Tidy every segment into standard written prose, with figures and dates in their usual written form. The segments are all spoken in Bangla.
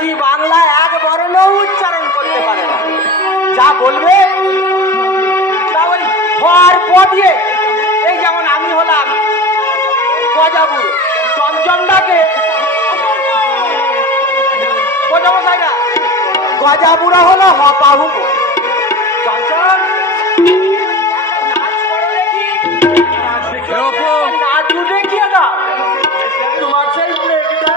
ইংরাজি বাংলা এক বর্ণ উচ্চারণ করতে পারে না, যা বলবে তা ওই ঘর পদিয়ে। এই যেমন আমি হলাম গজাবুড়ো, চমচমটাকে বোঝামশাই না, গজাবুড়া হলো হপাহু। চমচম নাচু দেখিয়ে দাও তোমার সেই প্লেটটা।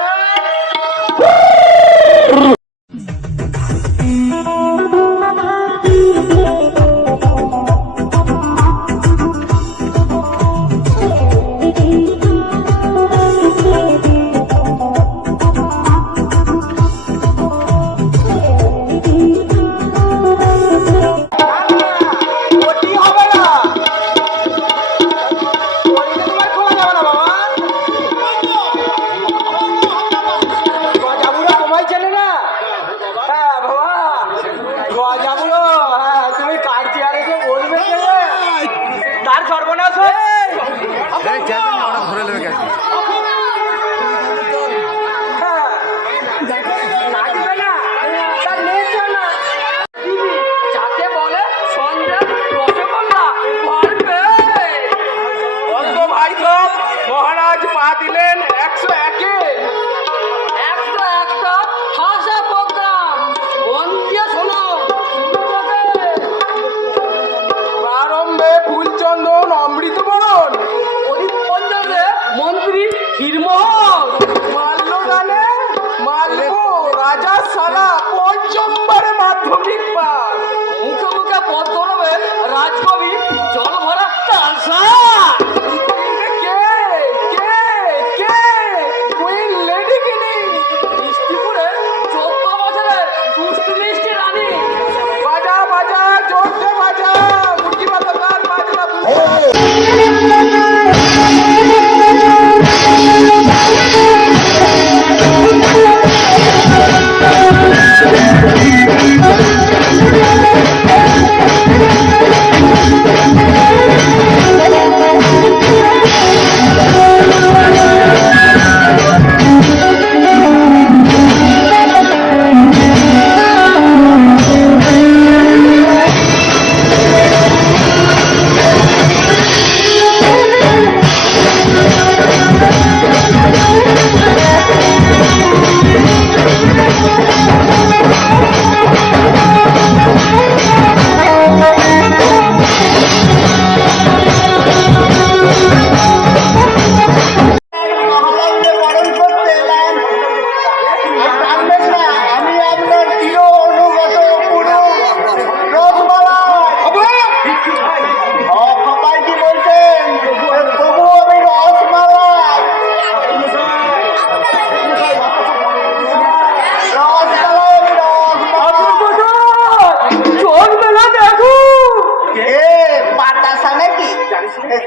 মহারাজ পা দিলেন 101-এ। 101টা ভাষা প্রোগ্রাম মন দিয়ে শোনো। প্রারম্ভে ফুলচন্দন অমৃত বরণ, পঞ্চাশে মন্ত্রী ক্ষীরমোহন, মাল্যদানে মাল্য রাজা সালা পঞ্চমবারে মাধ্যমিক পাস, মুখে মুখে পথ ধরবে রাজকবি জল ভরা তালসা।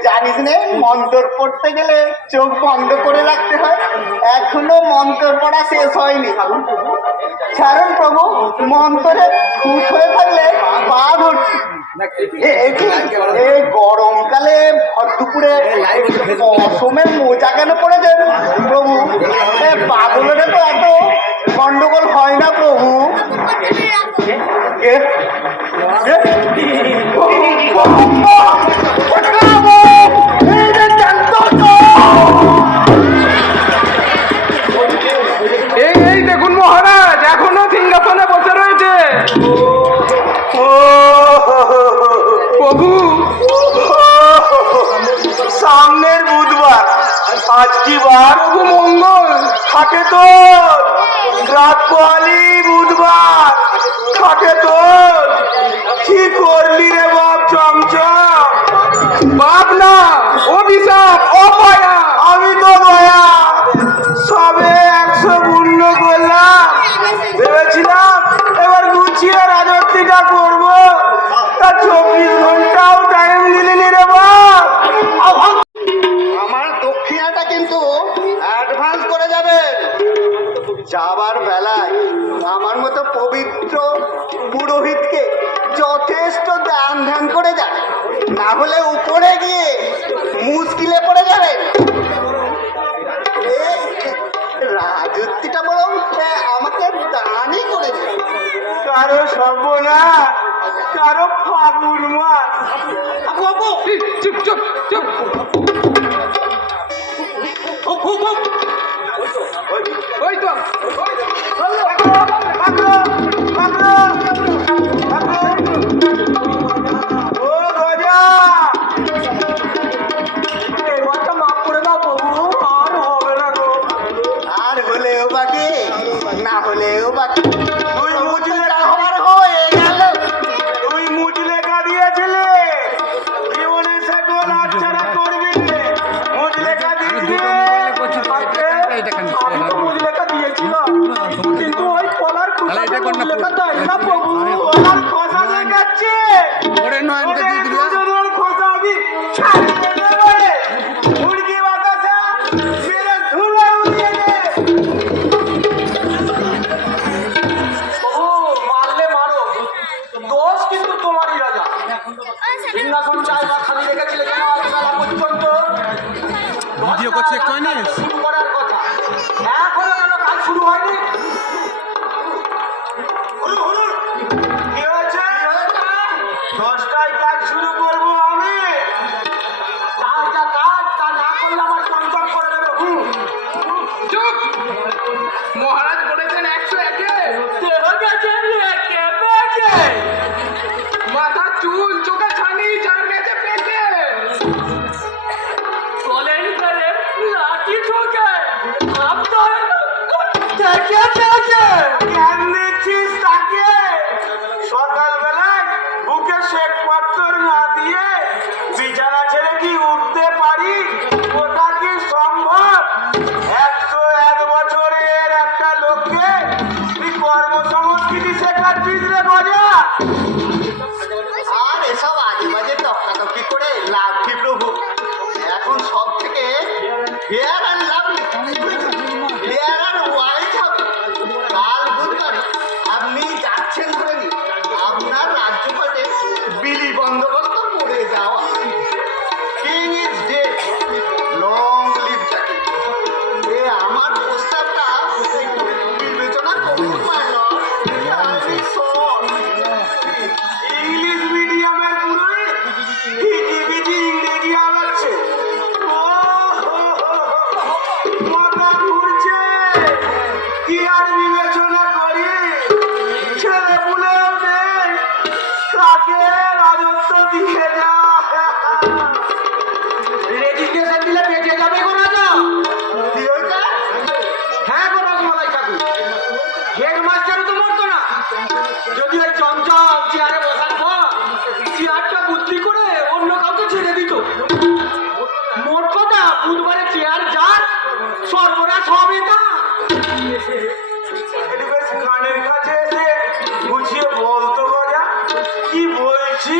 জানিস নে মন্ত্র পড়তে গেলে চোখ বন্ধ করে রাখতে হয়, এখনো মন্ত্র পড়া শেষ হয়নি। ছাড়ুন প্রভু, মন্ত্রে খুশ হয়ে থাকলে পা ধরছি। এই গরমকালে ভর দুপুরে অসমের মোজা কেন পড়েছেন প্রভু? পাগলের তো এত গন্ডগোল হয় না প্রভু। এই দেখুন মহারাজ এখনো সিংহাসনে বসে রয়েছে। প্রভু, সামনের বুধবার, আজ কি বার? প্রভু মঙ্গল, থাকে তো রাত পোহালি বুধবার, থাকে তো। কি করলি রে বাপ চমচম? বাপ না, অভিশাপ, অপয়া। আমি তো দয়া সবে 100 পূর্ণ করলাম, ভেবেছিলাম এবার গুছিয়ে রাজত্বটা করবো, তা 24 ঘন্টাও টাইম দিলেনি রে বাপ। আমার দক্ষিণাটা কিন্তু অ্যাডভান্স করে যাবেন। যাবার বেলায় আমার মতো পবিত্র পুরোহিতকে যথেষ্ট দান ধ্যান করে যান, না হলে উপরে গিয়ে চুপ চুপ চুপ ওই তো ও গজা, এবারটা মাফ করে দাও প্রভু, আর হবে না গো। আর হলেও বাকি, না হলেও বাকি, তুই মুজলেখা আমার হয়ে গেল। তুই মুজলেখা দিয়েছিলে জীবনে সে গোল হাতছাড়া করবি নে। মুজলেখা দিয়েছিলে, আমি তো মুজলেখা দিয়েছিলাম, কিন্তু ওই কলার খোসাতে মুজলেখা দেয় না প্রভু। কলার খোসা দেখাচ্ছে, ওদের দুজনের খোসা আমি ছাড়িয়ে দেবো রে। মুরগি বাতাসা মেরে ধুলো উড়িয়ে দে। ও মারলে মারো, দোষ কিন্তু তোমারই রাজা। সিংহাসন জায়গা খালি রেখেছিলে কেন আজ বেলা পর্যন্ত? ভিডিও করছে একটু হয়নি? শুরু করার কথা, এখনো কেন কাজ শুরু হয়নি? কি হয়েছে? 10টায় কাজ শুরু করবো আমি। তার যা কাজ তা না করলে আমার সংসার করে দেবে। চুপ মহারাজ বলেছেন 101-এ মাথা চুল চোখে ছানি যার গেছে পেটে বলেন করে লাঠি ঠোকে আপনার জ্ঞান দিচ্ছিস তাকে? সকালবেলায় বুকে শেখ পাথর না দিয়ে বিছানা ছেড়ে কি উঠতে পারি? ওটা কি সম্ভব? 101 বছরের একটা লোককে তুই কর্মসংস্কৃতি শেখাচ্ছিস রে গজা? আর এসব আজে বাজে তর্কাতর্কি করে লাভ কি প্রভু? এখন সব থেকে fair and lovely, fair and wise হবে। কাল বুধবারে আপনি যাচ্ছেন ধরে নিন, আপনার রাজ্যপাটে বিলি বন্দোবস্ত করে যাওয়া। King is dead, long live the king. আমার প্রস্তাবটা বিবেচনা করুন মাই লর্ড। ইংলিশ মিডিয়ামের পুরোই হিজিবিজি ইংরেজি আগাচ্ছে। মাথা ঘুরছে, কি আর বিবেচনা করি? ছেলে পুলেও নেই, কাকে রাজত্ব দিয়ে যা। রেজিস্ট্রেশন দিলে বেঁচে যাবে গো রাজা। কি হয়েছে? হ্যাঁ গো রসমালাই কাকু, হেডমাস্টারও তো মরতো না যদি ওই চমচম চেয়ারে বসার পর চেয়ারটা বুদ্ধি করে অন্য কাউকে ছেড়ে দিত। মোট কথা বুধবারে চেয়ার যার সর্বনাশ হবে না। একটু বেশ কানের কাছে এসে গুছিয়ে বলতো গজা, কি বলছি?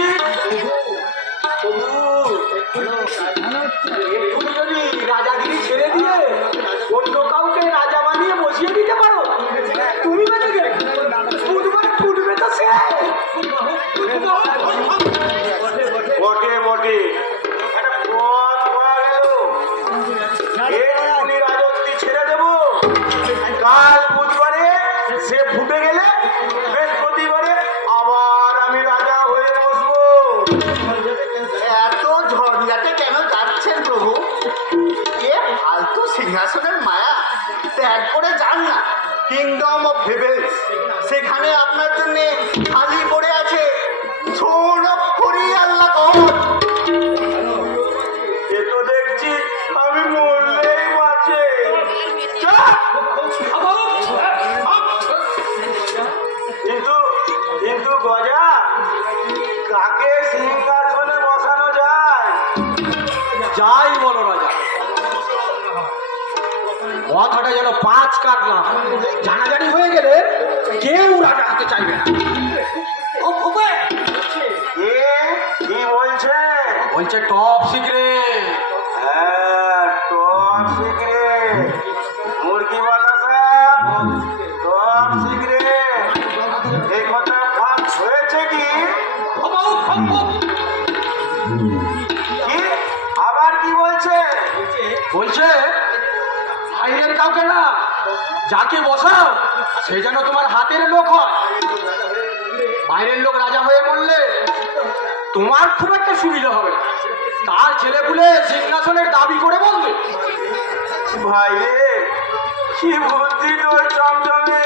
তুমি যদি রাজাগিরি ছেড়ে দিয়ে অন্য কাউকে রাজা বানিয়ে বসিয়ে দিতে পারো, তুমি বেঁচে গেলে বুধবারে ফুটবে তো সে। বটে বটে, একটা পথ পাওয়া গেল। এক্ষুনি রাজত্ব ছেড়ে দেবো। কাল বুধবারে সে ফুটে গেলে বৃহস্পতিবারে আবার আমি রাজা হয়ে বসবো। এত ঝঞ্ঝাটে কেন যাচ্ছেন প্রভু? এ ফালতু সিংহাসনের মায়া ত্যাগ করে যান না। কিংডম অফ হেভেন্স, সেখানে আপনার জন্য খালি পড়ে আছে সোনক্ষরী আল্লাহ কবর। এ তো দেখছি আমি মরলেই বাঁচে। কিন্তু কিন্তু গজা, কাকে সিংহাসনে বসানো যায়? যাই বলো রাজা, কথাটা যেন 5 কাটলাম। জানাজানি হয়ে গেলে কেউ রাজা হতে চাইবে না। কি বলছে? বলছে টপ সিক্রেট। হ্যাঁ, টপ সিক্রেট। মুরগি বাতাসা, টপ সিক্রেট। এই কথা ফাঁস হয়েছে কি? কি? আবার কি বলছে? বলছে বাইরের কাউকে না, যাকে বসাও সে যেন তোমার হাতের লোক হয়। বাইরের লোক রাজা হয়ে বললে তোমার খুব একটা সুবিধা হবে না। তার ছেলেপুলে সিংহাসনের দাবি করে বলবে? ভাই রে, কি বুদ্ধি তোর চমচমে।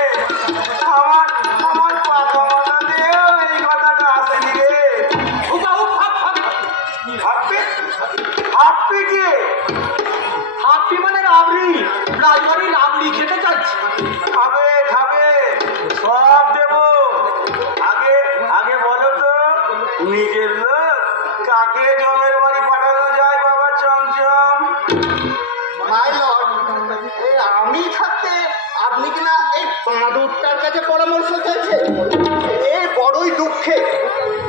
আমার আমার পাকা মাথা দিয়েও এই কথাটা আসেনি রে। হাপ্পি হাপ্পি কে? হাপ্পি মানে রাবড়ি, রাজবাড়ি রাবড়ি খেতে চাচ্ছি। খাবে খাবে, সব দেবো। আগে আগে বলো তো, নিজের লোক কাকে জমের বাড়ি পাঠানো যায় বাবা চমচম? মাই লর্ড, এই আমি থাকতে আপনি কিনা এই বাঁদরটার কাছে পরামর্শ চাইছেন? এই বড়ই দুঃখে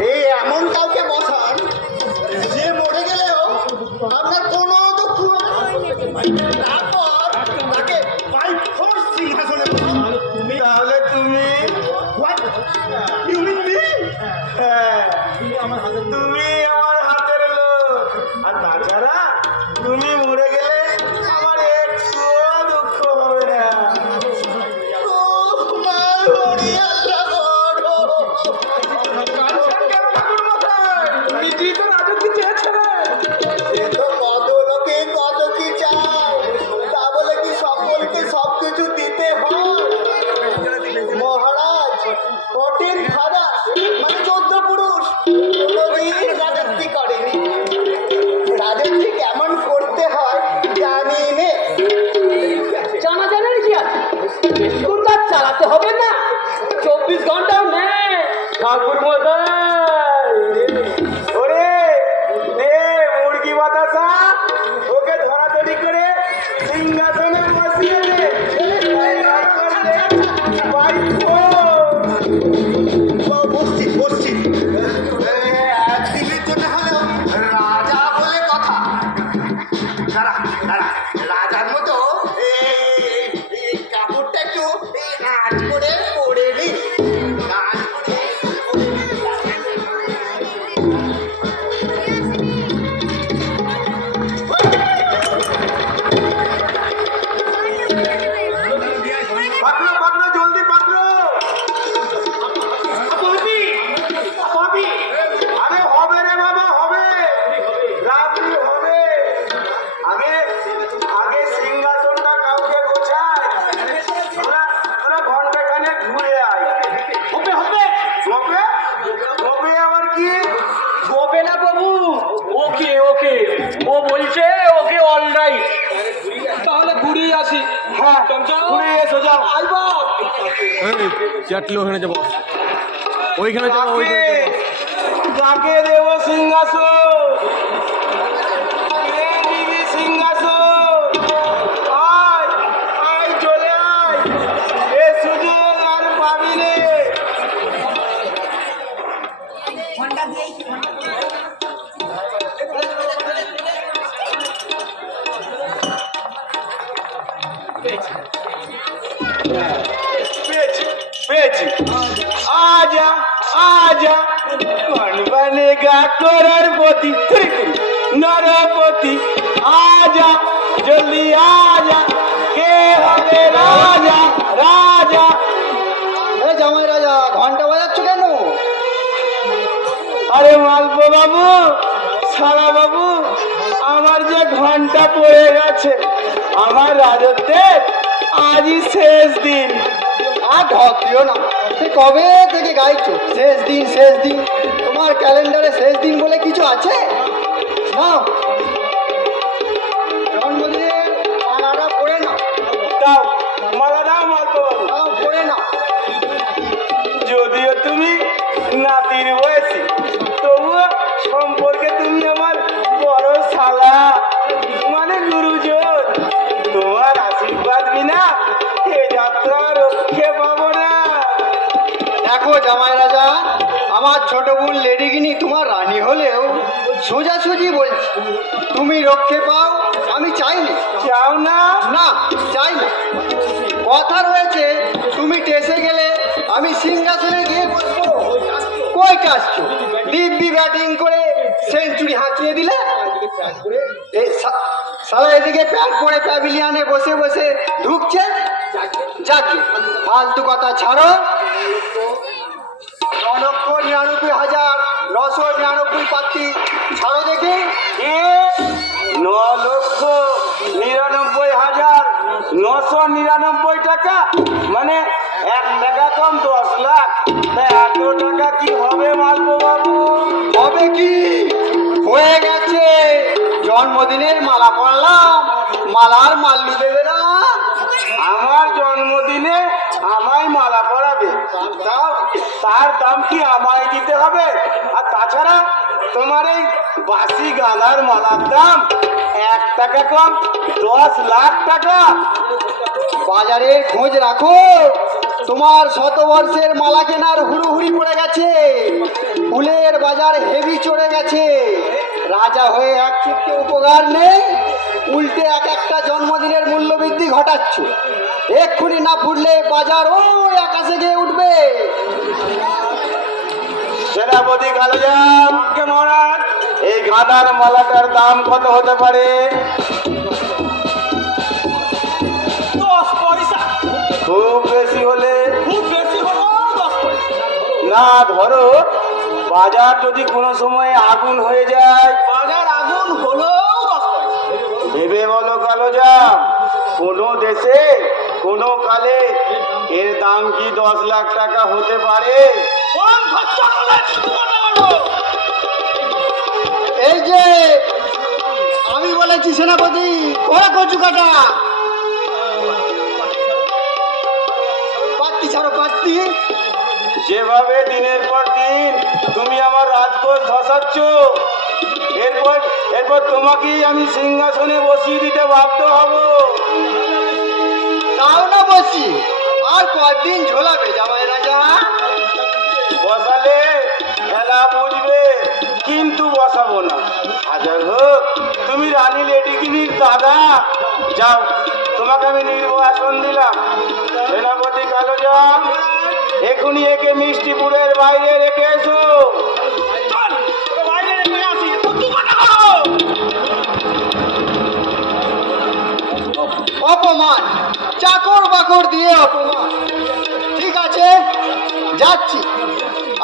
এই এমন কাউকে বসান যে মরে গেলেও আপনার কোনো দুঃখ হবে না। তারপর তাকে বাই ফোর্স সিংহাসনে বসান। তাহলে তুমি What? You mean me? তুমি আমার হাতের লোক, আর তাছাড়া তুমি মরে গেলে আমার একটুও দুঃখ হবে না। Oh, my holy Allah, God. নিজেই তো রাজত্ব চেয়েছিলেন। সে তো কত লোকে কত কি চায়, তা বলে কি সকলকে সবকিছু দিতে হয়? মহারাজ 14 ফাদার মানে 14 পুরুষ কোনোদিন রাজত্ব করেনি। রাজত্ব কেমন করতে হয় জানি নে। জানা জানার কি আছে? স্কুল কাজ চালাতে হবে না, 24 ঘন্টাও নেই ঠাকুর মশাই। ওরে দে মুরগি বাতাসা, ওকে ধরাধরি করে সিংহাসনে বসিয়ে দে। বসছি বসছি একদিনের জন্য হলেও রাজা বলে কথা। দাঁড়া দাঁড়া, রাজার মতো এই কাপড়টা একটু আট করে পরে নি। আট করে পরে নি। পাতলো পাতলো, জলদি পাতলো। আরে হবে রে বাবা, হবে, রাবড়ি হবে। আগে আগে সিংহাসনটা কাউকে গোছায়। তোরা তোরা ঘন্টাখানেক ঘুরে আয়। হবে হবে হবে হবে আবার কি? হবে না বাবু। ওকে ওকে, ও বলছে ওকে অল রাইট। তাহলে ঘুরিয়ে আসি। হ্যাঁ, চমচম ঘুরে এসো, যাও। আইব। চাটলে ওখানে যাবো, ওইখানে যাবো, কাকে ওইখানে যাবো। কাকে দেব সিংহাসন? কে নিবি সিংহাসন? আয় আয়, চলে আয়, এ সুযোগ আর পাবি রে। পেয়েছি পেয়েছি, आजा आजा, कौन बनेगा करोड़पति, नरपति, आजा जल्दी आजा, के হবে রাজা রাজা। জামাই রাজা ঘন্টা বাজাচ্ছ কেন? আরে মালপো বাবু, সারা বাবু, আমার যে ঘন্টা পড়ে গেছে, আমার রাজত্বের আজই শেষ দিন। আর ঢপ দিও না, সে কবে থেকে গাইছো শেষ দিন শেষ দিন। তোমার ক্যালেন্ডারে শেষ দিন বলে কিছু আছে? নাও জন্মদিনের মালাটা পড়ে নাও। দাও মালা, দাও মালপো বাবু। নাও পড়ে নাও। যদিও তুমি নাতির বয়সী, তবুও সম্পর্কে তুমি আমার বড় শালা, মানে গুরুজন। তোমার আশীর্বাদ বিনা এ যাত্রা রক্ষে পাবো না। দেখো জামাই রাজা, আমার ছোট বোন লেডিগিনি তোমার রানী হলেও সোজাসুজি বলছি, তুমি রক্ষে পাও আমি চাইনি। চাও না? না চাই না। কথা রয়েছে তুমি টেসে গেলে আমি সিংহাসনে গিয়ে বসবো। কই কাজছো? দিব্যি ব্যাটিং করে সেঞ্চুরি হাঁকিয়ে দিলে। এই সালা এদিকে প্যাড পরে প্যাভিলিয়ানে বসে বসে ঢুকছে। যাকে ফালতু কথা ছাড়ো। 9,99,000 999 পাত্তি ছাড়ো দেখি। এ 9,99,999 টাকা, মানে 1 টাকা কম 10 লাখ। তা এত টাকা কি হবে মালপো বাবু? হবে কি, হয়ে গেছে। জন্মদিনের মালা পরলাম, মালার মাল্লু দেবে না? আমার জন্মদিনে আমায় মালা পরাবে, তাও তার দাম কি আমায় দিতে হবে? আর তাছাড়া তোমার এই বাসি গাঁদার মালার দাম 1 টাকা কম 10 লাখ টাকা। বাজারে খোঁজ রাখো, তোমার শতবর্ষের মালা কেনার হুড়োহুড়ি পড়ে গেছে। ফুলের বাজার হেভি চড়ে গেছে। রাজা হয়ে এক চুটকে উপকার নেই, উল্টে এক একটা জন্মদিনের মূল্য বৃদ্ধি ঘটাচ্ছ। এক্ষুনি না ফুটলে বাজার ওই আকাশে গিয়ে উঠবে। সেনাপতি কালোজাম কে মহারাজ, এই গাঁদার মালাটার দাম কত হতে পারে? 10 পয়সা। খুব বেশি হলে? খুব বেশি হলো 10 পয়সা। না, ধরো বাজার যদি কোনো সময় আগুন হয়ে যায়? বাজার আগুন হলো 10 পয়সা। ভেবে বলো কালোজাম, কোনো দেশে কোনো কালে এর দাম কি 10 লাখ টাকা হতে পারে? কম খরচা করলে শুধু কথা বলবো। এই যে আমি বলেছি সেনাপতি, ওরা কচু কাটা পাত্তি ছাড়ো পাত্তি। যেভাবে দিনের পর দিন তুমি আমার রাজকোষ ধসাচ্ছ, এরপর তোমাকেই আমি সিংহাসনে বসিয়ে দিতে বাধ্য হব। তাও না বসি, আর কদিন ঝোলাবে জামাই রাজা? বসালে খেলা বুঝবে, কিন্তু বসাবো না। হাজার হোক তুমি রানী লেডিকিনির দাদা। যাও, তোমাকে আমি নির্বাসন দিলাম। সেনাপতি কালোজাম, এখনই একে মিষ্টিপুরের বাইরে রেখে এসো। চল, তোকে বাইরে রেখে আসি। তুই কথা বলো। অপমান, চাকর বাকর দিয়ে অপমান। ঠিক আছে, যাচ্ছি,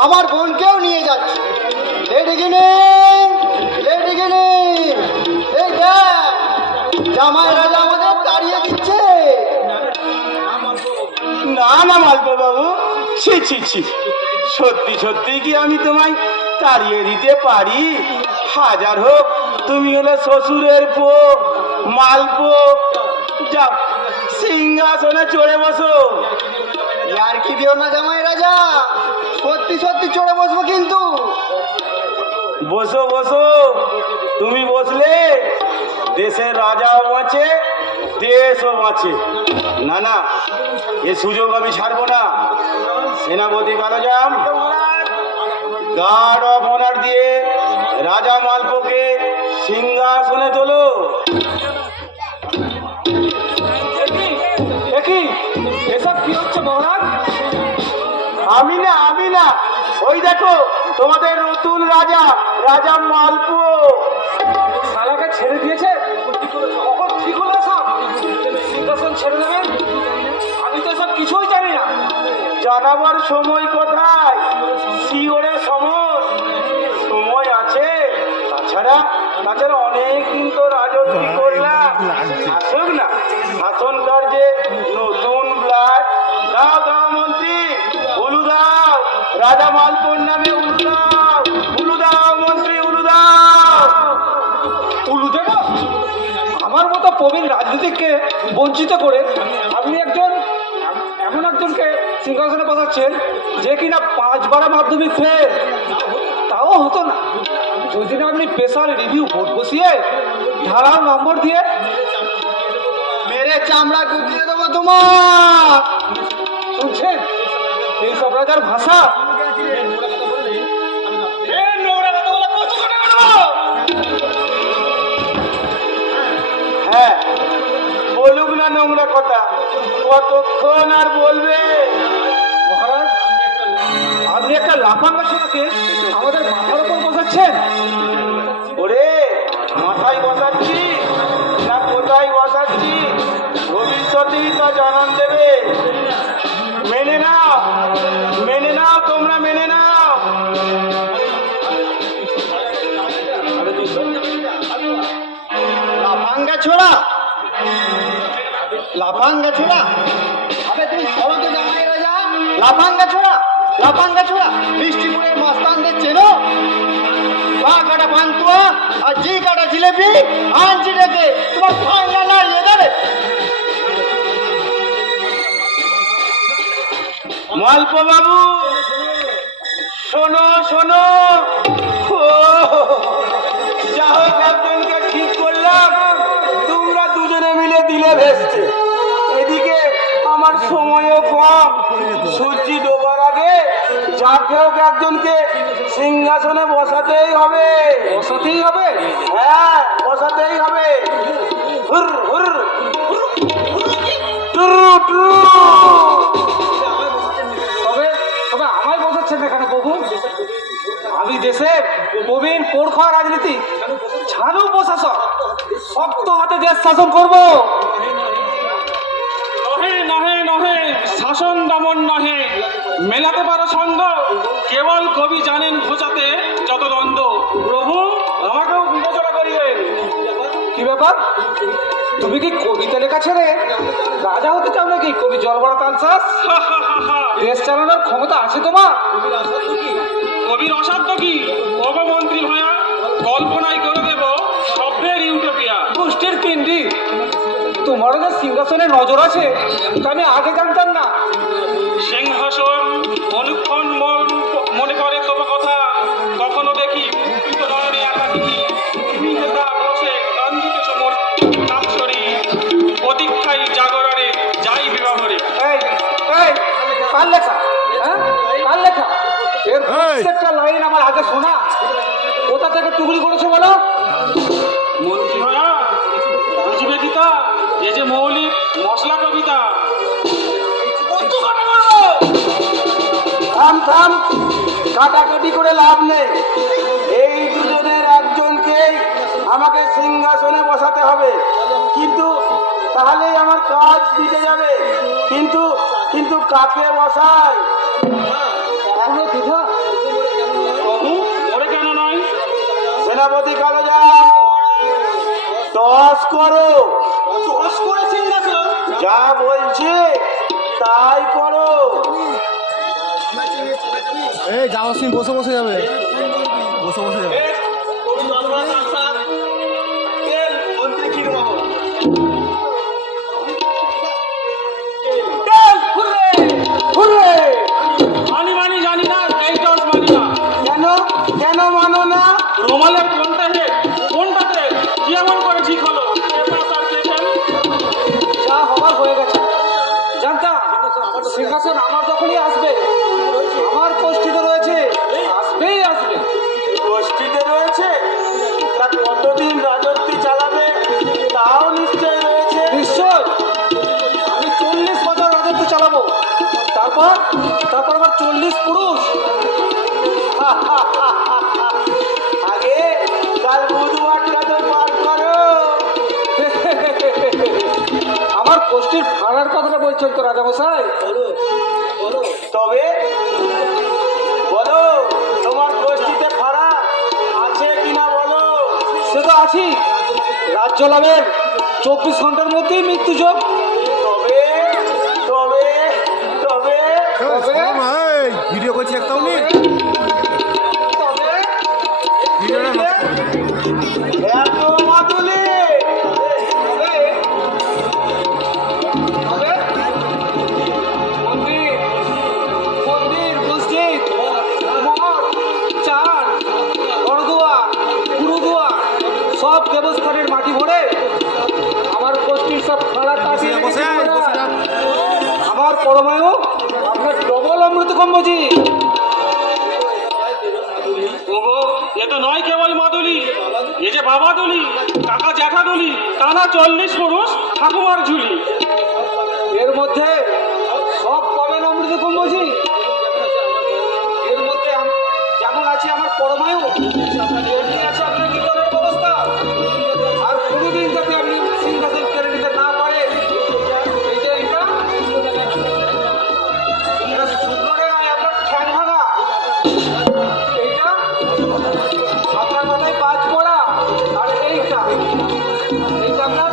আমার বোনকেও নিয়ে যাচ্ছি। লেডিগিনি, লেডিগিনি, এই দেখ, জামাই রাজা আমাদের তাড়িয়ে দিচ্ছে। না না মালপো বাবু, ছি ছি ছি, সত্যি সত্যি কি আমি তোমায় তাড়িয়ে দিতে পারি? হাজার হোক তুমি হলে শ্বশুরের পো, মালপো। যাও, সিংহাসনে চড়ে বসো। আর কি দিও না জামাই রাজা, সত্যি সত্যি চড়ে বসবো কিন্তু। বসো বসো, তুমি বসলে দেশের রাজাও বাঁচে, দেশও বাঁচে। না না, এ সুযোগ আমি ছাড়বো না। সেনাপতি কালোজাম, গার্ড অফ অনার দিয়ে রাজা মালপোকে সিংহাসনে তোলো। দেখি এসব কি হচ্ছে মহারাজ? আমি না, ওই দেখো তোমাদের নতুন রাজা, রাজা মালপো। শালাকে ছেড়ে দিয়েছে। কখন ঠিক হলো সব? সিংহাসন ছেড়ে দেবেন? আমি তো সব কিছুই জানি না। জানাবার সময় কোথায়? শিওরের সময় আছে। তাছাড়া অনেক দিন তো রাজত্ব করলাম। আসুক না, শাসন কার্যে নতুন ব্লাড। দাও মন্ত্রী, উলু দাও, রাজা মালপোর নামে উলু দাও, উলু দাও মন্ত্রী, উলু দাও। উলু দেব? আমার মতো প্রবীণ রাজনীতিককে বঞ্চিত করে আপনি এমন একজনকে সিংহাসনে বসাচ্ছেন যে কিনা 5 বার মাধ্যমিক ফেল। তাও হতো না যদি না আপনি স্পেশাল রিভিউ ভোট বসিয়ে ধারাও নম্বর দিয়ে মেরে চামড়া গুটিয়ে দেবো তোমার। শুনছেন এইসব রাজার ভাষা? হ্যাঁ, বলুক না নোংরা কথা, কতক্ষণ আর বলবে? মহারাজ, আপনি একটা লাফাঙ্গা সোনাকে আমাদের মাথার উপর বসাচ্ছেন। ওরে, মাথায় বসাচ্ছি না কোথায় বসাচ্ছি ভবিষ্যতেই তা জানান দেবে। মেনে নাও, তোমরা মেনে নাও। লাফাঙ্গা ছোড়া, লাফাঙ্গা ছোড়া, আবে তুই সরতে জামাই রাজা, লাফাঙ্গা ছোড়া, লাফাঙ্গা ছোড়া, বৃষ্টিপুরের মস্তানদের চেনো? পা কাটা পান্তুয়া আর জি কাটা জিলেপি আনছি ডেকে, তোমার ফাঙ্গা না এদারে। মালপ বাবু শোনো শোনো, যা হোক একজনকে ঠিক করলাম, তোমরা দুজনে মিলে দিলে ভেসছে। এদিকে আমার সময়ও কম, সূর্যি ডোবার আগে যাকে হোক একজনকে সিংহাসনে বসাতেই হবে। বসাতেই হবে? হ্যাঁ, বসাতেই হবে। হুর হুর টুরু টুরু। তবে তবে আমায় বসাচ্ছেন এখানে প্রভু? আমি দেশের প্রবীণ পোড়খা রাজনীতি ছাড়ু প্রশাসন, শক্ত হাতে দেশ শাসন করব। নহে নহে নহে, শাসন দমন নহে, মেলাতে পারো সঙ্গ, কেবল কবি জানেন ঘোচাতে যত দ্বন্দ্ব। প্রভু আমাকেও বিবেচনা করিবেন। কি ব্যাপার, তুমি কি কবিতা লেখা ছেড়ে রাজা হতে চাও নাকি? কবি জলবড়া তালসাস, দেশ চালানোর ক্ষমতা আছে তোমার? কবির অসাধ্য কি? অবমন্ত্রী ভায়া কল্পনায় করে দেব শব্দের ইউটোপিয়া। পুষ্টির পিণ্ডি, তোমারও যে সিংহাসনে নজর আছে তা আমি আগে জানতাম না। সিংহাসন অনুক্ষণ মনে করে তবে কথা, কখনো দেখি বিকৃত নয়নে একাকিনী বিহেতা বসে কান্দিতে সমর কাপসরি, প্রতীক্ষায় জাগরণে যাই বিবাহরে। এই এই কার লেখা? হ্যাঁ, কার লেখা? এর প্রত্যেকটা লাইন আমার আগে শোনা। কোথা থেকে টুকরি করেছো বলো? মন্ত্রী ভায়া বুঝবে গীতা, এ যে মৌলিক মশলা কবিতা। থাম থাম, কাটাকাটি করে লাভ নেই। এই দুজনের একজনকেই আমাকে সিংহাসনে বসাতে হবে, কিন্তু তাহলেই আমার কাজ মিটে যাবে। কিন্তু কিন্তু কাকে বসায়? এখনো দ্বিধা? প্রভু ওরে কেন নয়? সেনাপতি কালোজান, টস করো। টস করে সিংহাসন? যা বলছে তাই করো। এই যাও সিং, বসে বসে যাবে, বসে বসে যাবে। মানি মানি জানি না, এই টস মানি না। কেন কেন মানো না? রোমালের কোনটা হেড, কোনটাতে কি এমন করে ঠিক হলো? পেপার আর পেশেন্ট। যা হবার হয়ে গেছে। জানতাম সিংহাসন আমার যখনই আসবে, আমার কোষ্ঠীতে রয়েছে, আসবেই আসবে। গোষ্ঠীতে রয়েছে, তা কতদিন রাজত্ব চালাবে তাও নিশ্চয় রয়েছে। নিশ্চয়, আমি 40 বছর রাজত্ব চালাবো, তারপর তারপর আবার 40 পুরুষ। আগে কাল বুধবারটা তো পার করো। আমার কোষ্ঠীর ভাড়ার কথাটা বলছেন তো রাজামশাই? তবে বলো, তোমার গোষ্ঠীতে ভাড়া আছে কিনা বলো। সে তো আছি, রাজ্য লাভের 24 ঘন্টার মধ্যেই মৃত্যুযোগ। তবে তবে তবে ভিডিও করছি একটাও নেই, ভিডিওটা এত মাতুলি। মন্দির, মন্দির, মসজিদ, মঠ, চার্চ, বড়দুয়ার, গুরুদুয়ার, সব দেবস্থানের মাটি ভরে আমার কোষ্ঠীর সব খাড়া কাটিয়ে বসে আয়, বসে যা। আমার পরমায়ু আপনার ডবল অমৃত কম্বজি। ওগো, এ তো নয় কেবল মাদুলি, এ যে বাবা দুলি, কাকা জ্যাঠা দুলি, টানা 40 পুরুষ ঠাকুমার ঝুলি। এর মধ্যে সব পাবেন অমৃত কম্বজি। এর মধ্যে যেমন আছে আমার পরমায়ু, তেমনি আছে আপনার জীবনের ব্যবস্থা। আর কোনোদিন যাতে আপনি সিংহাসন কেড়ে নিতে না পারে, এই যে এটা শুক্রনে নয়, আপনার ঠ্যাং ভাঙা। এইটা আপনার মাথায় বাজ পড়া। আর এইটা আপনার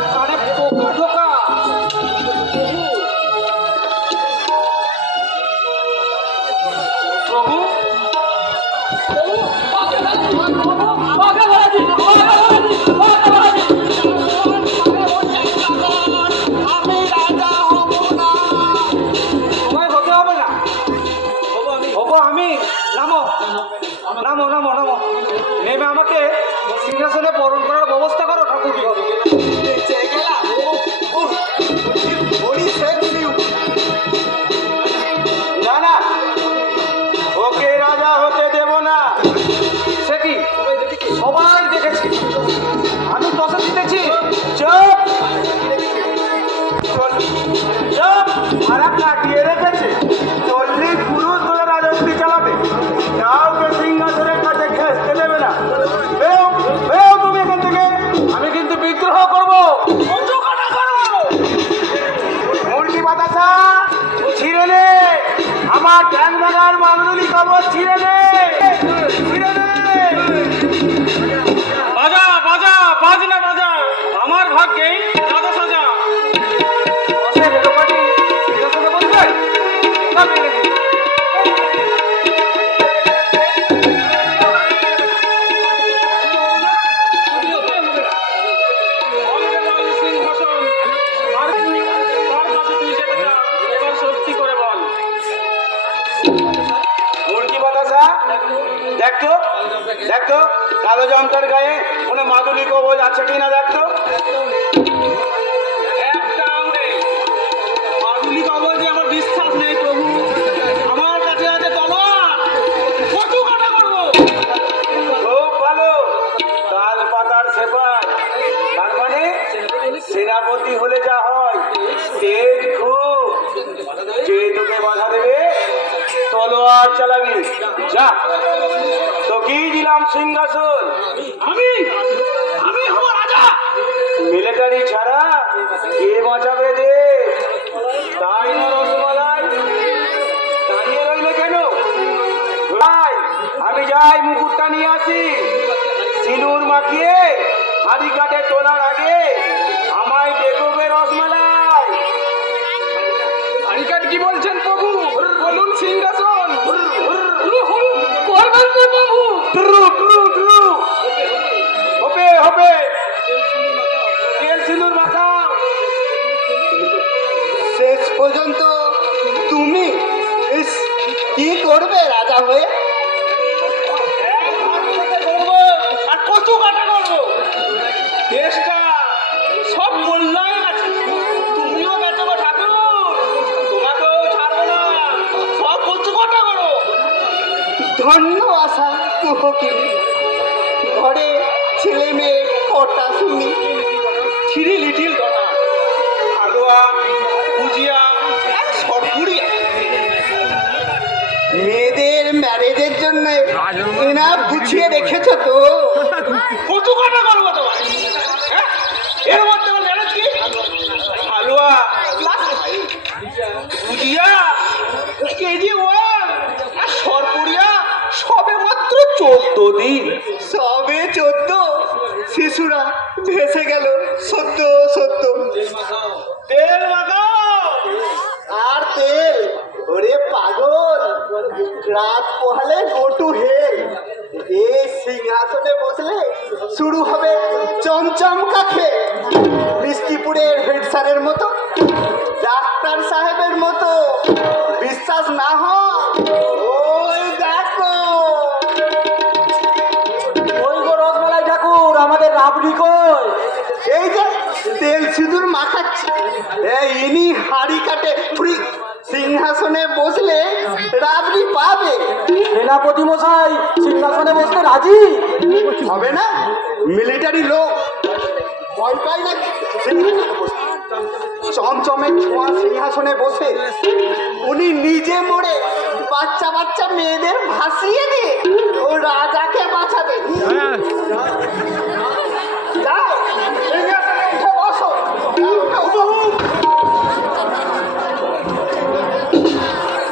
করবো, কচু কাটা করবো। মুরগি বাতাসা ছিঁড়ে নে, আমার ধ্যান ভাঙার মামুলি খবর ছিঁড়ে নে, ছিঁড়ে নে। বাজা বাজা বাজনা বাজা, আমার ভাগ্যেই রাজা সাজা। বসে রেলোপাটি রেলোপাটি বলবে না বেরে সিংহাসন আর তার কাছে তুই যেতে চা, এবার সত্যি করে বল। মুরগি বাতাসা দেখতো, দেখতো কালো জামটার গায়ে কোনো মাদুলি কবজ আছে কিনা দেখতো। একটা আউটে মাদুলি কবজে আমার বিশ্বাস নেই প্রভু, আমার কাছে আছে তলোয়ার, কচু কাটা করবো। খুব ভালো, তাল পাতার সেপাই, তার মানে সেনাপতি হলে যা হয় তেজ খুব, যে তোকে বাধা দেবে তলোয়ার চালাবি। যা, তোকেই দিলাম সিংহাসন। আমি আমি হব রাজা। মিলিটারি ছাড়া কে বাঁচাবে দে? তাই না রসমালাই, দাঁড়িয়ে রইলে কেন? ভাই, আমি যাই মুকুটটা নিয়ে আসি। সিঁদুর মাখিয়ে হাড়ি কাটে তোলার আগে আমায় দেখবে রসমালাই। হারিকাট কি বলছেন প্রভু? বলুন সিংহাসন করবেন তো প্রভু। ট্রু ট্রু ট্রু, হবে হবে, তেল সিঁদুর মাখাও। শেষ পর্যন্ত তুমি ইস, কি করবে রাজা হয়ে? করবো আর কচু কাটা করবো। দেশটা সব কল্যাণ আছে, তুমিও গেছো গো ঠাকুর, তোমাকেও ছাড়বো না, সব কচু কাটা করবো। ধন্য আশা কুহকে, ঘরে ছেলে মেয়ে কটা শুনি। থ্রি লিটিল ডলার, হালুয়া, ভুজিয়া, সরপুরিয়া। মেয়েদের ম্যারেজের জন্য এনা গুছিয়ে রেখেছ তো? কচু কাটা করবো তোমার, হ্যাঁ? এর মধ্যে আমার ম্যারেজ কি? হালুয়া, ভুজিয়া, কেজি ওয়ান, আর সরপুরিয়া সবে মাত্র 14 দিন। সবে 14, শিশুরা ভেসে গেল সত্য সত্য। তেল মাখাও। আর তেল, ওরে পাগল, রাত পোহালে গোটু হেল। এই সিংহাসনে বসলে শুরু হবে চমচম কাখে। মিষ্টিপুরের হেড স্যারের মতো, ডাক্তার সাহেবের মতো। বিশ্বাস না হয় ওই দেখো। ওই গো রসমালাই ঠাকুর, আমাদের রাবড়ি কই? এই যে তেল সিঁদুর মাখাচ্ছে, এই ইনি হাড়ি কাটে ফ্রি। সিংহাসনে বসলে রাবড়ি পাবে। সেনাপতি মশাই সিংহাসনে বসতে রাজি? হবে না, মিলিটারি লোক, ভয় পাই না। চমচমে ছোঁয়া সিংহাসনে বসে উনি নিজে মরে বাচ্চা বাচ্চা মেয়েদের ভাসিয়ে দিয়ে ও রাজাকে বাঁচাবে। যাও, সিংহাসনে উঠে বসো।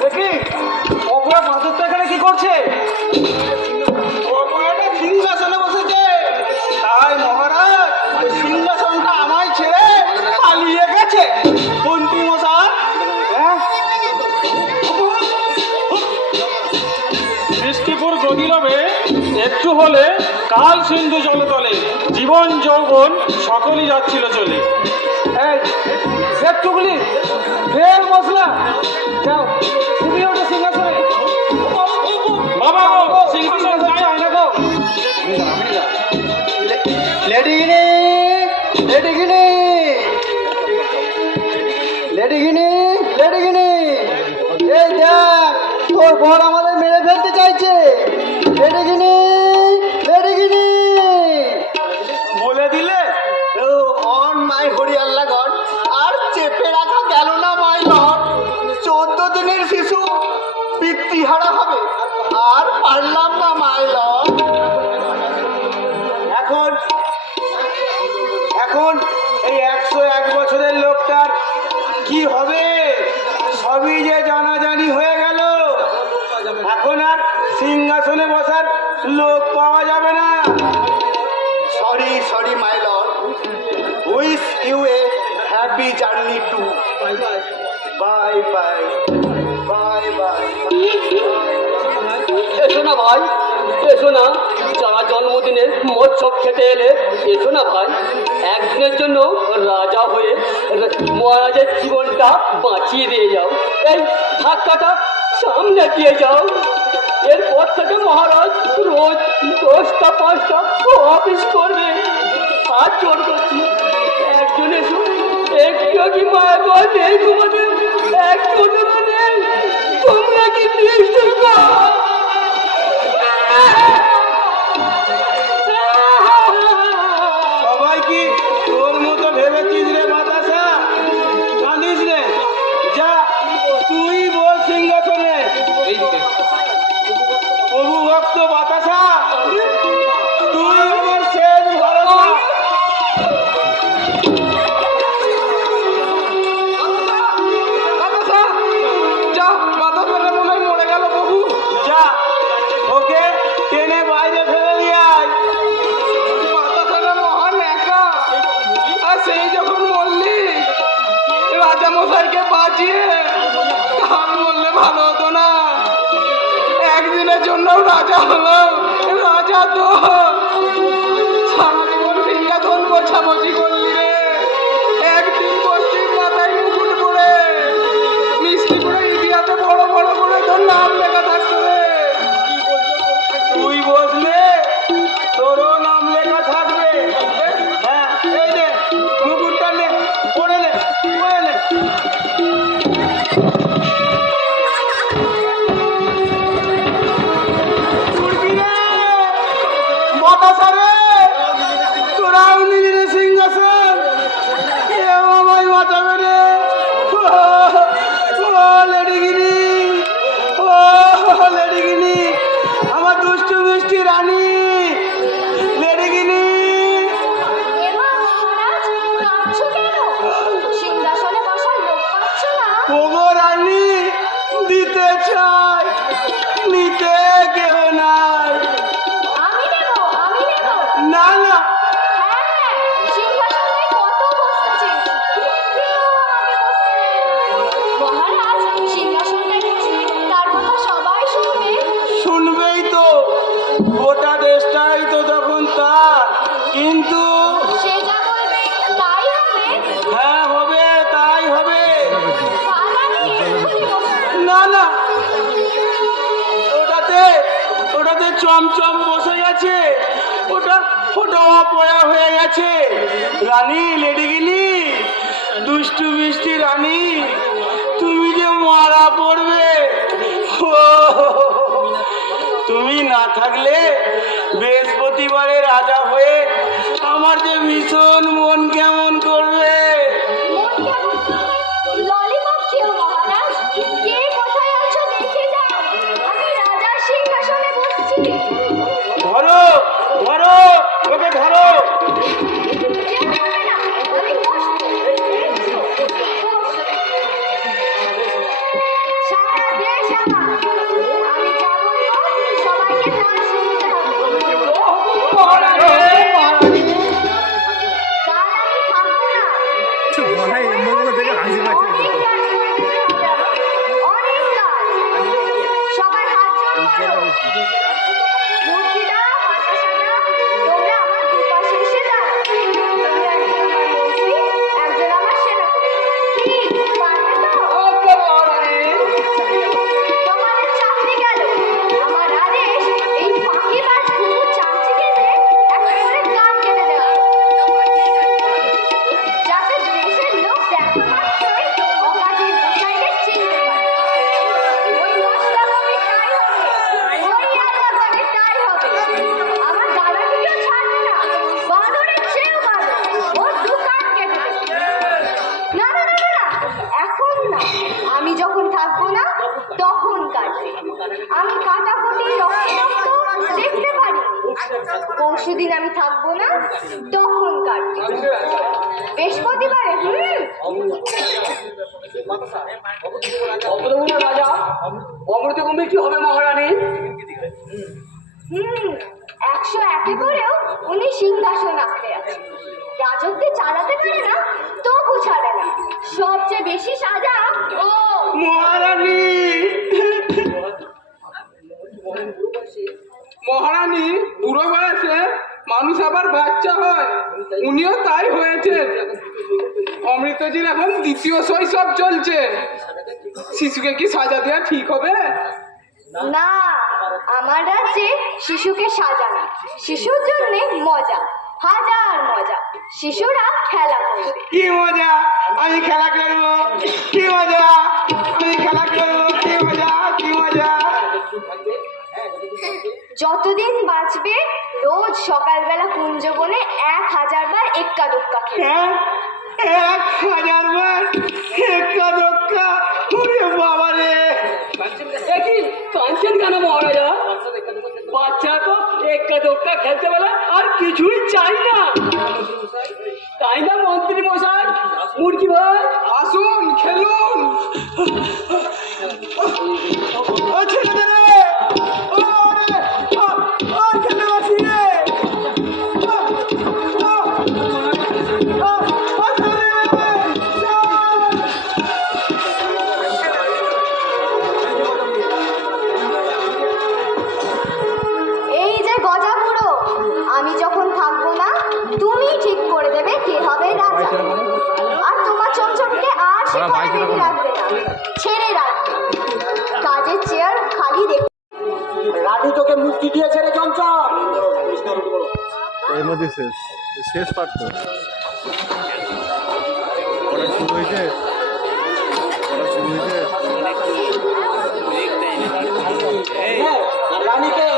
দেখি অপরা মাদুরটা এখানে কি করছে? অপরাধে সিংহাসনে বসেছে, তাই মহারাজ সিংহাসনটা আমায় ছেড়ে পালিয়ে গেছে। মন্ত্রী মশাই, হ্যাঁ, বৃষ্টিপুর গদিলবে একটু হলে কাল সিন্ধু জলতলে, জীবন যৌবন সকলই যাচ্ছিল চলে। এই সেটুগুলি তেল মশলা, যাও তুমি ওটা সিংহাসনে। বাবা গো, সিংহাসন চাই হয় না গো। লেডিগিনি, লেডিগিনি, লেডিগিনি, লেডিগিনি, এই দেখ তোর বর আমাদের মেরে ফেলতে চাইছে। লেডিগিনি, লেডিগিনি, বলে দিলে অন মাই হরি আল্লাহ গড। আর চেপে রাখা গেল না মাই লর্ড। 14 দিনের শিশু পিতৃহারা হবে, আর পারলাম না মাই লর্ড। এখন এখন you a happy journey too. Bye bye. Bye bye. এসো না ভাই, এসো না। যারা জন্মদিনের মহোৎসব খেতে এলে, এসো না ভাই। একদিনের জন্য রাজা হয়ে মহারাজের জীবনটা বাঁচিয়ে দিয়ে যাও। এই ধাক্কাটা সামনে দিয়ে যাও। এরপর থেকে মহারাজ রোজ 10টা 5টা অফিস করবে। হাত জোর করছি, একজন এসো। একটু কি মায়া দোয়া নেই তোমাদের? একটু নেই। তোমরা কি নিশ্চয় সবাই কি তোর মতো ভেবেছিস রে বাতাসা? জানিস রে, যা তুই বল সিংহাসনে। প্রভু ভক্ত বাতাসা, তুই আমার শেষ ভরসা। যা ওকে টেনে বাইরে ফেলে দিয়ে আয়। সেই যখন বললি রাজা মশাইকে বাঁচিয়ে, আর বললে ভালো হতো না? একদিনের জন্য রাজা হলো, রাজা তো সারা জীবন সিংহাসন বসাবসি করলি রে। একদিন বস্তির মাথায় মুকুট পরে মিষ্টি করে ইতিহাসে বড় বড় করে তোর নাম লেখা থাকতো রে। তুই বসলে তোরও নাম লেখা থাকবে। হ্যাঁ, এই নে মুকুটটা নে, পরে নে, পরে নে। উড়বি রে, বাতাসা রে, তোরাও নিলি রে সিংহাসন। কেউ আমায় বাঁচাবে রে। ও লেডিগিনি, ও লেডিগিনি, আমার দুষ্টু মিষ্টি রানী লেডিগিনি। এমা মহারাজ, কাঁদছো কেন? সিংহাসনে বসার লোক পাচ্ছ না? ওগো রানী, দিতে চাই, নিতে কেউ নাই। আমি দেব, আমি দেব। না না, হ্যাঁ হ্যাঁ, সিংহাসনে কত বসতেছিস, কেউ আমাকে বসতে দেয় না। মহারাজ, সিংহাসনটায় বসলে তার কথা সবাই শুনবে। শুনবেই তো, গোটা দেশটাই তো তখন তার। কিন্তু সে যা বলবে তাই হবে। হ্যাঁ, হবে, তাই হবে। কাল আমি এক্ষুনি বসবো। না না, ওটাতে চমচম বসে গেছে। ওটা অপয়া হয়ে গেছে। রানী লেডিগিনি, দুষ্টু মিষ্টি রানী, তুমি যে মারা পড়বে। ও, তুমি না থাকলে বৃহস্পতিবারে রাজা হয়ে আমার যে ভীষণ মন কেমন করবে। মন কেমন করবে? ললিপপ খেও মহারাজ। কে কোথায় আছো দেখে যাও। আমি রাজার সিংহাসনে বসছি। ধরো ধরো, ওকে ধরো। কেউ করবে না, আমি বসবো। সারা দেশ আমার। আমি যা বলবো সবাইকে তাই শুনতে হবে। কাল আমি থাকবো না। বলাই এমন থেকে হাসি পাচ্ছে। অনেক কাজ। সবাই হাত জোড় করো। মূর্তিটা, বাতাসাটা, তোমরা আমার দুপাশে এসে দাঁড়াও। তোমরা একজন আমার মন্ত্রী, একজন আমার সেনাপতি। কি পারবে তো? তোমাদের চাকরি গেল। আমার আদেশ, এই ফাঁকিবাজ কুকুর চামচিকেদের একেবারে কান কেটে দেওয়া। যাতে দেশের লোক দেখা মাত্রই অকাজের গোসাইকে চিনতে পারে। ওই মশলা কবি তাই হবে, ওই রাজাগণের তাই হবে। আমার দাদাটিকেও ছাড়বে না, বাঁদরের চেয়েও বাঁদর। ওর দু কান কেটে দেবে। না না না না না, এখন না। আমি যখন থাকবো না তখন কাটবে। আমি কাটাকুটি রক্ত দেখতে পারি। পরশুদিন আমি থাকবো না তখন কাটবে। বৃহস্পতিবারে অপ্রভুনা রাজা, অমৃত কুম্ভে কি হবে মহারানী? 101 করেও উনি সিংহাসন আঁকড়ে আছেন। রাজত্বে চালাতে পারে না, অমৃতজির এখন দ্বিতীয় শৈশব চলছে, শিশুকে কি সাজা দেওয়া ঠিক হবে? না, আমার রাজ্যে শিশুকে সাজানো শিশুর জন্য মজা, হাজার মজা। শিশুরা খেলা করবে। কি মজা, আমি খেলা করবো, কি মজা, আমি খেলা করবো, কি মজা, কি মজা। যতদিন বাঁচবে রোজ সকালবেলা কুঞ্জবনে 1000 বার এক্কা দোক্কা খেলবে। হ্যাঁ, 1000 বার এক্কা দোক্কা, ওরে বাবা রে। কি কাঁদছেন কেন মহারাজা? বাচ্চা তো এক্কা দোক্কা খেলতে বলে আর কিছুই চাই না, তাই না মন্ত্রী মশাই? মুরগি ভাই আসুন খেলুন। ও ছেলেদের রে, ও রে, ও খেলে বসি রে। এই যে গজা বুড়ো, আমি যখন থাকবো না তুমি ঠিক করে দেবে কে হবে রাজা। আর তোমার চমচমকে আর সেখানে বেঁধে রাখবে না, ছেড়ে রাখবে। কাজের চেয়ার খালি রেখে। রানী তোকে মুক্তি দিয়েছে রে চমচম। এর মধ্যে শেষ শেষ পার্ট তো পড়া শুরু হয়েছে, পড়া শুরু হয়েছে। হ্যাঁ, রানীকে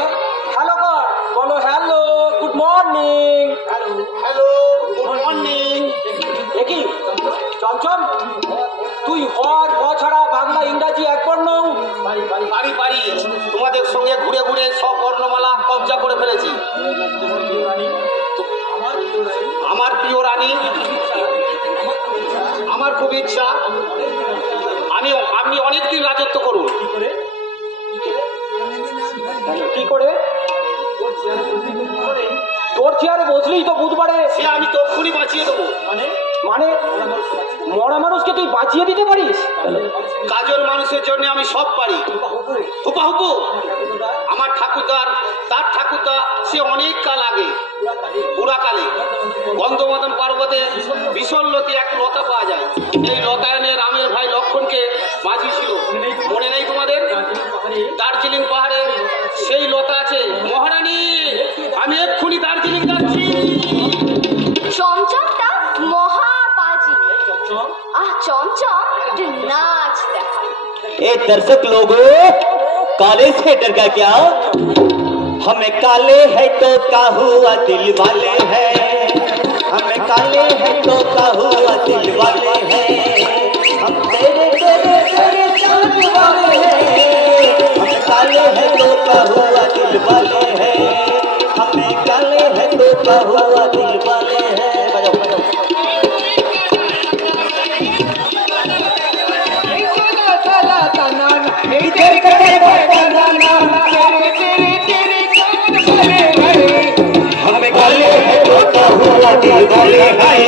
হ্যালো কর, বলো hello good morning. Hello, good morning. দেখি চমচম, তুই হর ক ছাড়া বাংলা ইংরাজি এক বর্ণ? পারি পারি, তোমাদের সঙ্গে ঘুরে ঘুরে সব বর্ণমালা কবজা করে ফেলেছি। আমার প্রিয় রানী, আমার খুব ইচ্ছা আপনি অনেকদিন রাজত্ব করুন। কি করে? তোর চেয়ারে বসলেই তো বুধবারে সে আমি তক্ষুনি বাঁচিয়ে দেবো। মানে মরা মানুষকে তুই বাঁচিয়ে দিতে পারিস? কাজের মানুষের জন্য আমি সব পারি। হুপাহুপু আমার ঠাকুরদার, তার ঠাকুরদা সে অনেক কাল আগে, বুড়াকালে গন্ধমাদন পর্বতে বিশল্যতে এক লতা পাওয়া যায়। এই লতায়নে রামের ভাই লক্ষণকে বাঁচিয়েছিল, মনে নেই তোমাদের? দার্জিলিং পাহাড়ে সেই লতা আছে। মহারানী, আমি এক্ষুনি দার্জিলিং যাচ্ছি। চমচমটা মহাপাজি। আহ চমচম, একটু নাচ দেখা। ए दर्शक लोगों, काले से डर का क्या? हमें काले है तो क्या हुआ दिल वाले हैं, हमें काले है तो क्या हुआ दिल वाले हैं, हम तेरे तेरे तेरे चाँद वाले हैं, हमें काले है तो क्या हुआ दिल वाले हैं, हमें काले है तो क्या हुआ दिल वाले हैं। बजाओ बजाओ। हमें काले है तो क्या हुआ दिल वाले भाई,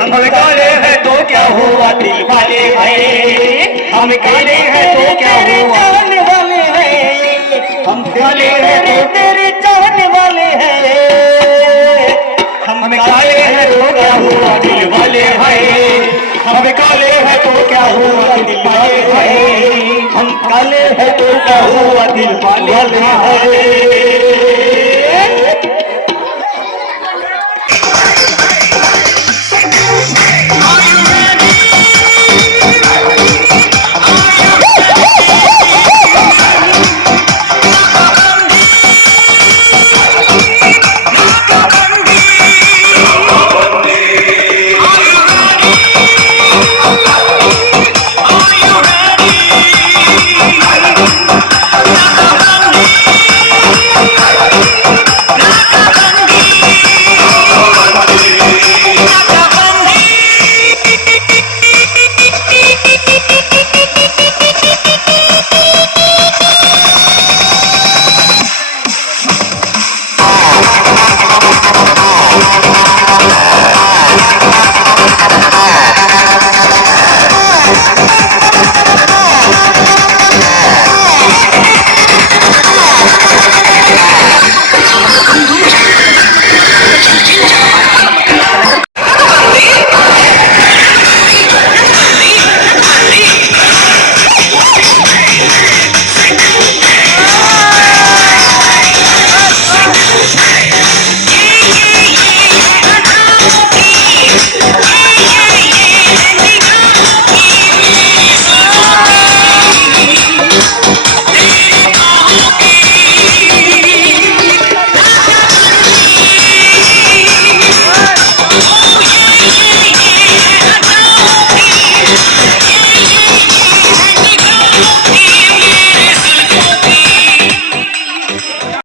हमें काले है तो क्या हुआ दिल वाले भाई, हम काले है तो क्या हुआ चाहने वाले हैं, हम काले है तो तेरे चाहने वाले हैं, हमें काले है तो क्या हुआ दिल वाले भाई, हमें काले है तो क्या हुआ दिल वाले भाई, हम काले है तो क्या हुआ दिल वाले हैं।